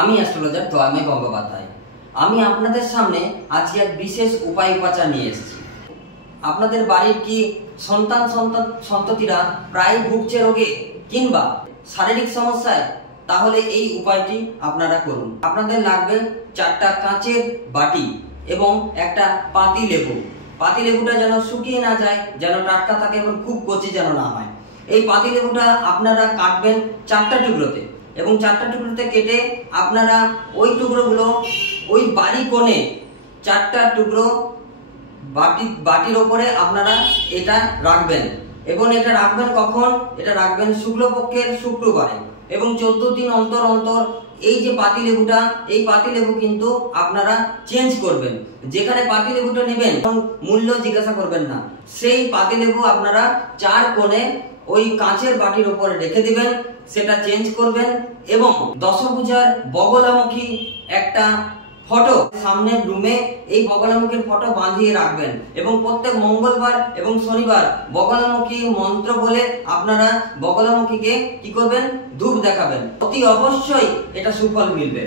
আমি অ্যাস্ট্রোলজার তন্ময় গঙ্গোপাধ্যায়। আমি আপনাদের সামনে আজকে এক বিশেষ উপায় উপাচার নিয়ে এসেছি। আপনাদের বাড়ির কি সন্ততিরা প্রায় ভুগছে রোগে কিংবা শারীরিক সমস্যায়, তাহলে এই উপায়টি আপনারা করুন। আপনাদের লাগবে 4টা কাঁচের বাটি এবং একটা পাতি লেবু। পাতি লেবুটা যেন শুকিয়ে না যায়, যেন টাটকা থাকে এবং খুব কচি যেন না হয়। এই পাতি লেবুটা আপনারা কাটবেন 4টা টুকরোতে এবং 4টা টুকরোতে কেটে আপনারা ওই টুকরোগুলো ওই বাড়ি কোণে 4টা টুকরো বাটির ওপরে আপনারা এটা রাখবেন। এবং এটা রাখবেন কখন? এটা রাখবেন শুক্লপক্ষের শুক্রবারে এবং 14 দিন অন্তর অন্তর এই যে পাতিলেবুটা, এই পাতিলেবু কিন্তু আপনারা চেঞ্জ করবেন। যেখানে পাতিলেবুটা নেবেন মূল্য জিজ্ঞাসা করবেন না, সেই পাতিলেবু আপনারা 4 কোণে ওই কাঁচের বাটির উপরে রেখে দিবেন, সেটা চেঞ্জ করবেন এবং দশভুজার বগলামুখী একটা ফটো সামনের রুমে এই বগলামুখীর ফটো বাঁধিয়ে রাখবেন এবং প্রত্যেক মঙ্গলবার এবং শনিবার বগলামুখী মন্ত্র বলে আপনারা বগলামুখীকে কি করবেন? ধূপ দেখাবেন। অতি অবশ্যই এটা সুফল মিলবে।